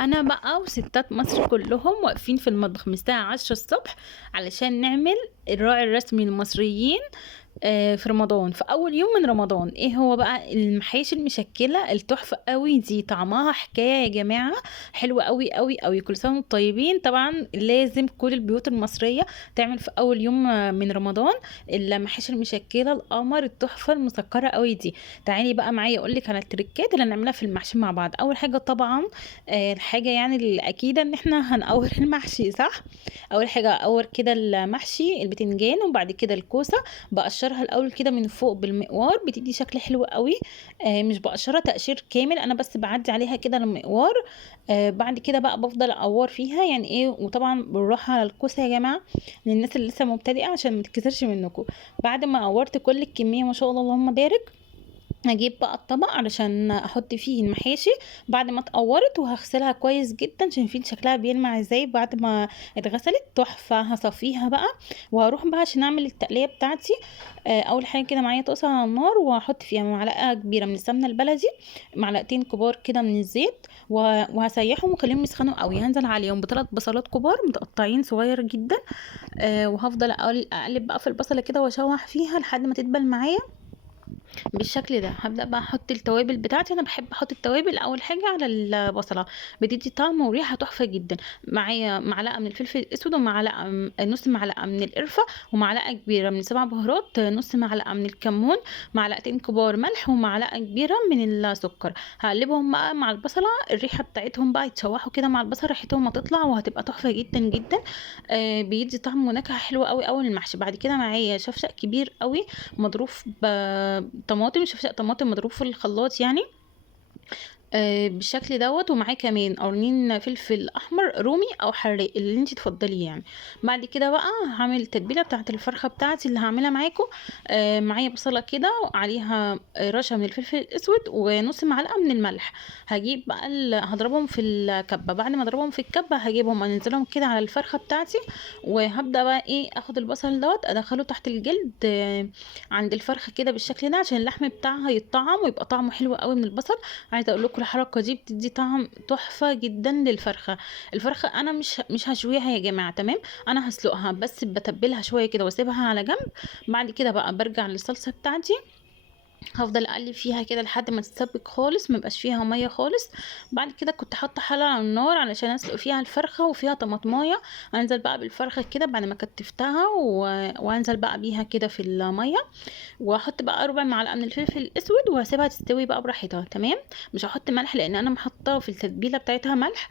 انا بقى وستات مصر كلهم واقفين في المطبخ من الساعة 10 الصبح علشان نعمل الراعي الرسمي للمصريين. في رمضان، في اول يوم من رمضان، ايه هو بقى المحاشي المشكله التحفه قوي دي، طعمها حكايه يا جماعه، حلوه قوي قوي قوي. كل سنه وانتم طيبين. طبعا لازم كل البيوت المصريه تعمل في اول يوم من رمضان المحاشي المشكله القمر التحفه المسكره قوي دي. تعالي بقى معايا اقول لك على التريكات اللي هنعملها في المحشي مع بعض. اول حاجه طبعا الحاجه يعني الاكيده ان احنا هنقور المحشي، صح؟ اول حاجه اقور كده المحشي البتنجان، وبعد كده الكوسه بقشرها الاول كده من فوق بالمقوار، بتدي شكل حلو قوي. مش بقشرها تقشير كامل، انا بس بعدي عليها كده المقوار. بعد كده بقى بفضل اقور فيها يعني ايه، وطبعا بالراحه على الكوسه يا جماعه للناس اللي لسه مبتدئه عشان ما تتكسرش منكم. بعد ما قورت كل الكميه ما شاء الله اللهم بارك، هجيب بقى الطبق علشان احط فيه المحاشي بعد ما اتقورت، وهغسلها كويس جدا. شايفين شكلها بيلمع ازاي بعد ما اتغسلت؟ تحفه. هصفيها بقى وهروح بقى عشان اعمل التقليه بتاعتي. اول حاجه كده معايا طاسه على النار، وهحط فيها معلقه كبيره من السمنه البلدي، معلقتين كبار كده من الزيت، وهسيحهم واخليهم يسخنوا قوي. هنزل عليهم بثلاث بصلات كبار متقطعين صغير جدا. وهفضل اقلب بقى في البصله كده واشوح فيها لحد ما تدبل معايا بالشكل ده. هبدأ بقى احط التوابل بتاعتي. انا بحب احط التوابل اول حاجة على البصلة، بتدي طعم وريحة تحفة جدا. معايا معلقة من الفلفل الاسود، ومعلقة نص معلقة من القرفة، ومعلقة كبيرة من سبع بهارات، نص معلقة من الكمون، معلقتين كبار ملح، ومعلقة كبيرة من السكر. هقلبهم بقى مع البصلة، الريحة بتاعتهم بقى يتشوحوا كده مع البصل، ريحتهم هتطلع وهتبقى تحفة جدا جدا. بيدي طعم ونكهة حلوة قوي قوي للمحشي. بعد كده معايا شفشق كبير قوي مضروب طماطم، شفشق طماطم مضروب في الخلاط يعني. بالشكل دوت. ومعاه كمان قرنين فلفل احمر رومي او حراق اللي انت تفضليه يعني. بعد كده بقى هعمل التتبيله بتاعه الفرخه بتاعتي اللي هعملها معاكم. معايا بصله كده عليها رشه من الفلفل الاسود ونص معلقه من الملح. هجيب بقى هضربهم في الكبه. بعد ما اضربهم في الكبه هجيبهم انزلهم كده على الفرخه بتاعتي، وهبدا بقى ايه اخد البصل دوت ادخله تحت الجلد عند الفرخه كده بالشكل ده عشان اللحم بتاعها يتطعم ويبقى طعمه حلو قوي من البصل. عايزه اقول لكم الحركه دي بتدي طعم تحفه جدا للفرخه. الفرخه انا مش هشويها يا جماعه، تمام؟ انا هسلقها بس بتبلها شويه كده واسيبها على جنب. بعد كده بقى برجع للصلصه بتاعتي، هفضل اقلب فيها كده لحد ما تتسبك خالص، ما يبقاش فيها ميه خالص. بعد كده كنت حاطه حله على النار علشان اسلق فيها الفرخه وفيها طماطمايه. انزل بقى بالفرخه كده بعد ما كتفتها وانزل بقى بيها كده في الميه، واحط بقى ربع معلقه من الفلفل الاسود وهسيبها تستوي بقى براحتها، تمام؟ مش هحط ملح لان انا محطه في التتبيله بتاعتها ملح.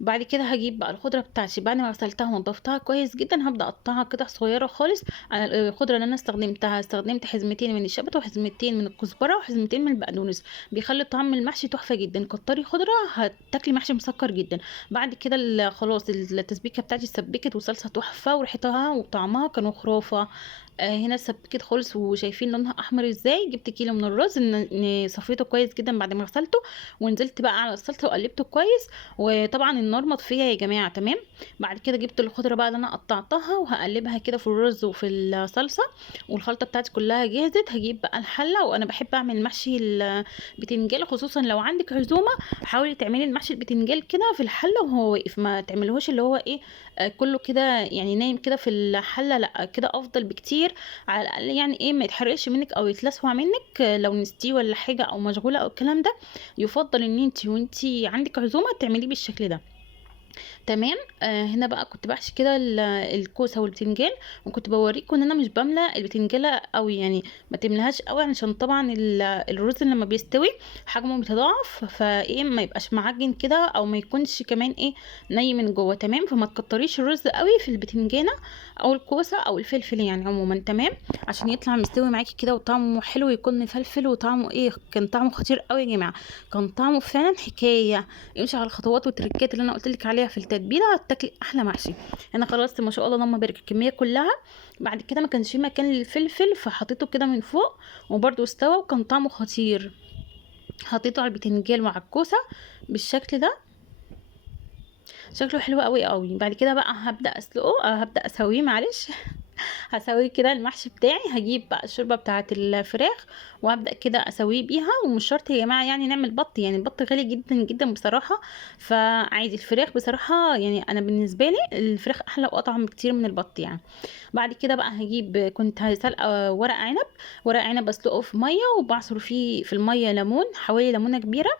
بعد كده هجيب بقى الخضره بتاعتي بعد ما غسلتها ونضفتها كويس جدا، هبدا اقطعها قطع صغيره خالص. انا الخضره اللي انا استخدمت حزمتين من الشبت وحزمتين من الكزبره وحزمتين من البقدونس، بيخلي طعم المحشي تحفه جدا. كتري خضره هتاكلي محشي مسكر جدا. بعد كده خلاص التسبيكه بتاعتي اتسبكت وصلصه تحفه وريحتها وطعمها كانوا خرافه. هنا اتسبكت خالص وشايفين لونها احمر ازاي. جبت كيلو من الرز صفيته كويس جدا بعد ما غسلته، ونزلت بقى على الصلصه وقلبته كويس. وطبعا النار مطفيه يا جماعه، تمام؟ بعد كده جبت الخضره بقى اللي انا قطعتها وهقلبها كده في الرز وفي الصلصه، والخلطه بتاعتي كلها جهزت. هجيب بقى الحله، وانا بحب اعمل محشي البتنجان خصوصا لو عندك عزومه. حاولي تعملي المحشي البتنجان كده في الحله وهو واقف، ما تعملهوش اللي هو ايه كله كده يعني نايم كده في الحله، لا كده افضل بكتير. على الاقل يعني ايه ما يتحرقش منك او يتلسع منك لو نستيه ولا حاجه او مشغوله او الكلام ده. يفضل ان انت وانت عندك عزومه تعمليه بالشكل ده، تمام؟ هنا بقى كنت بحشي كده الكوسه والبتنجان، وكنت بوريكم ان انا مش بملى البتنجانه قوي يعني، ما تملهاش قوي علشان طبعا الرز لما بيستوي حجمه بيتضاعف، فايه ما يبقاش معجن كده او ما يكونش كمان ايه ني من جوه، تمام؟ فما تكتريش الرز قوي في البتنجانه او الكوسه او الفلفل يعني عموما، تمام؟ عشان يطلع مستوي معاكي كده وطعمه حلو، يكون مفلفل وطعمه ايه، كان طعمه خطير قوي يا جماعه. كان طعمه فعلا حكايه. امشي على الخطوات والتركات اللي انا قلت لك عليها في التتبيله هتاكلي احلى محشي. انا خلصت ما شاء الله اللهم بارك الكميه كلها. بعد كده ما كانش في مكان للفلفل فحطيته كده من فوق، وبرده استوى وكان طعمه خطير. حطيته على البتنجان وعلى الكوسه بالشكل ده، شكله حلو قوي قوي. بعد كده بقى هبدا اسلقه، هبدا اسويه معلش هسوي كده المحشي بتاعي. هجيب بقى الشوربه بتاعه الفراخ وهبدا كده اسويه بيها. ومش شرط يا جماعه يعني نعمل بط، يعني البط غالي جدا جدا بصراحه. فعادي الفراخ بصراحه، يعني انا بالنسبه لي الفراخ احلى واطعم بكتير من البط يعني. بعد كده بقى هجيب، كنت سلقه ورق عنب. ورق عنب بسلقه في ميه وبعصر فيه في الميه ليمون، حوالي ليمونه كبيره،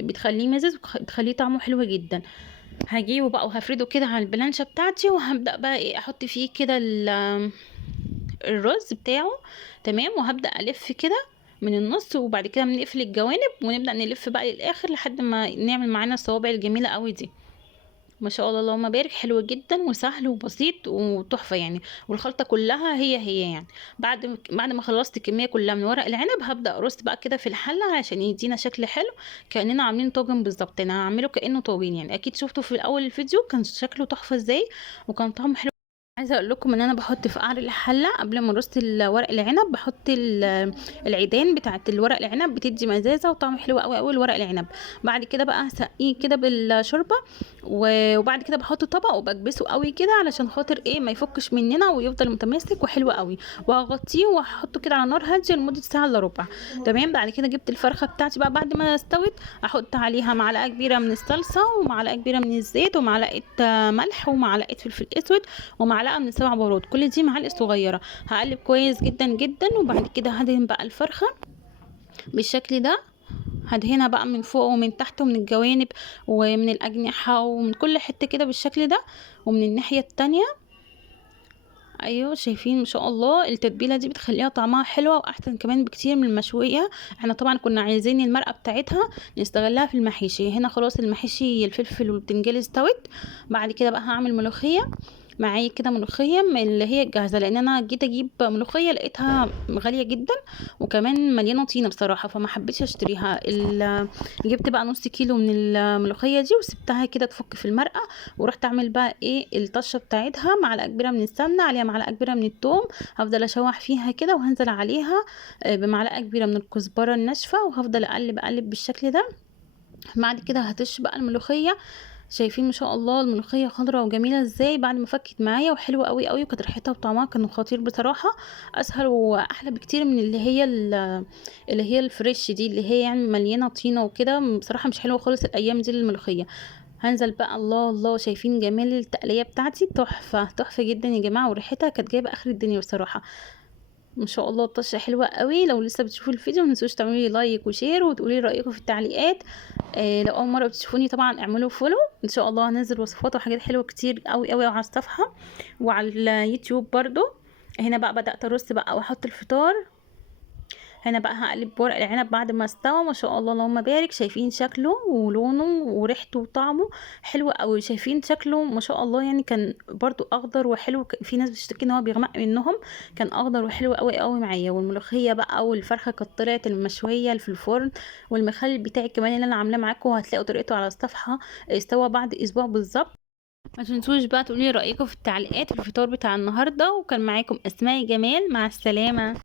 بتخليه مزز وبتخليه طعمه حلو جدا. هجيبه بقى وهفرده كده على البلانشة بتاعتي، وهبدأ بقى ايه احط فيه كده الرز بتاعه. تمام. وهبدأ الف كده من النص، وبعد كده بنقفل الجوانب ونبدأ نلف بقى للآخر لحد ما نعمل معانا الصوابع الجميلة قوي دي. ما شاء الله اللهم بارك، حلو جدا وسهل وبسيط وتحفه يعني. والخلطه كلها هي يعني. بعد ما خلصت الكميه كلها من ورق العنب، هبدا ارص بقى كده في الحله عشان يدينا شكل حلو، كاننا عاملين طاجن بالظبط. انا هعمله كانه طاجن يعني، اكيد شفتوا في اول الفيديو كان شكله تحفه ازاي، وكان طعمه حلو. عايزه اقول لكم ان انا بحط في قعر الحله قبل ما ارص ورق العنب، بحط العيدان بتاعه الورق العنب، بتدي مزازه وطعم حلو قوي قوي الورق العنب. بعد كده بقى هسقيه كده بالشوربه، وبعد كده بحط طبق وبكبسه قوي كده علشان خاطر ايه ما يفكش مننا ويفضل متماسك وحلو قوي. وهغطيه وهحطه كده على نار هاديه لمده ساعه الا ربع. تمام. بعد كده جبت الفرخه بتاعتي بقى بعد ما استوت، احط عليها معلقه كبيره من الصلصه ومعلقه كبيره من الزيت ومعلقه ملح ومعلقه فلفل اسود ومعلقه من سبع بهارات، كل دي معالق صغيره. هقلب كويس جدا جدا، وبعد كده هدهن بقى الفرخه بالشكل ده. هدهنها بقى من فوق ومن تحت ومن الجوانب ومن الاجنحه ومن كل حته كده بالشكل ده، ومن الناحيه التانية. ايوه شايفين ما شاء الله التتبيله دي بتخليها طعمها حلوه واحسن كمان بكتير من المشويه. احنا طبعا كنا عايزين المرقه بتاعتها نستغلها في المحاشي. هنا خلاص المحاشي الفلفل والبتنجان استوت. بعد كده بقى هعمل ملوخيه. معايا كده ملوخيه من اللي هي الجاهزه، لان انا جيت اجيب ملوخيه لقيتها غاليه جدا وكمان مليانه طينه بصراحه، فما حبيتش اشتريها. جبت بقى نص كيلو من الملوخيه دي وسبتها كده تفك في المرقه. ورحت اعمل بقى ايه الطشه بتاعتها، معلقه كبيره من السمنه عليها معلقه كبيره من الثوم. هفضل اشوح فيها كده وهنزل عليها بمعلقه كبيره من الكزبره الناشفه، وهفضل اقلب اقلب بالشكل ده. بعد كده هتش بقى الملوخيه. شايفين ما شاء الله الملوخيه خضرا وجميله ازاي بعد ما فكت معايا وحلوه قوي قوي، وكانت ريحتها وطعمها كانوا خطير بصراحه. اسهل واحلى بكتير من اللي هي الفريش دي اللي هي يعني مليانه طينه وكده، بصراحه مش حلوه خالص الايام دي الملوخيه. هنزل بقى الله الله، شايفين جمال التقليه بتاعتي؟ تحفه تحفه جدا يا جماعه، وريحتها كانت جايبه اخر الدنيا بصراحه. ما شاء الله الطشه حلوه قوي. لو لسه بتشوفوا الفيديو ما تنسوش تعملوا لي لايك وشير وتقولي رايكم في التعليقات. لو اول مره بتشوفوني طبعا اعملوا فولو. ان شاء الله هنزل وصفات وحاجات حلوه كتير قوي قوي على الصفحه وعلى اليوتيوب برضو. هنا بقى بدات ارص بقى واحط الفطار. هنا بقى هقلب ورق العنب بعد ما استوى. ما شاء الله اللهم بارك، شايفين شكله ولونه وريحته وطعمه حلو قوي. شايفين شكله ما شاء الله يعني كان برضو اخضر وحلو، في ناس بتشتكي ان هو بيغمق منهم، كان اخضر وحلو قوي قوي معايا. والملوخيه بقى والفرخه كانت طلعت المشويه في الفرن. والمخلل بتاعي كمان اللي انا عاملاه معاكم هتلاقوا طريقته على الصفحه، استوى بعد اسبوع بالظبط. ما تنسوش بقى تقولي رايكم في التعليقات. الفطار بتاع النهارده، وكان معاكم اسماء جمال، مع السلامه.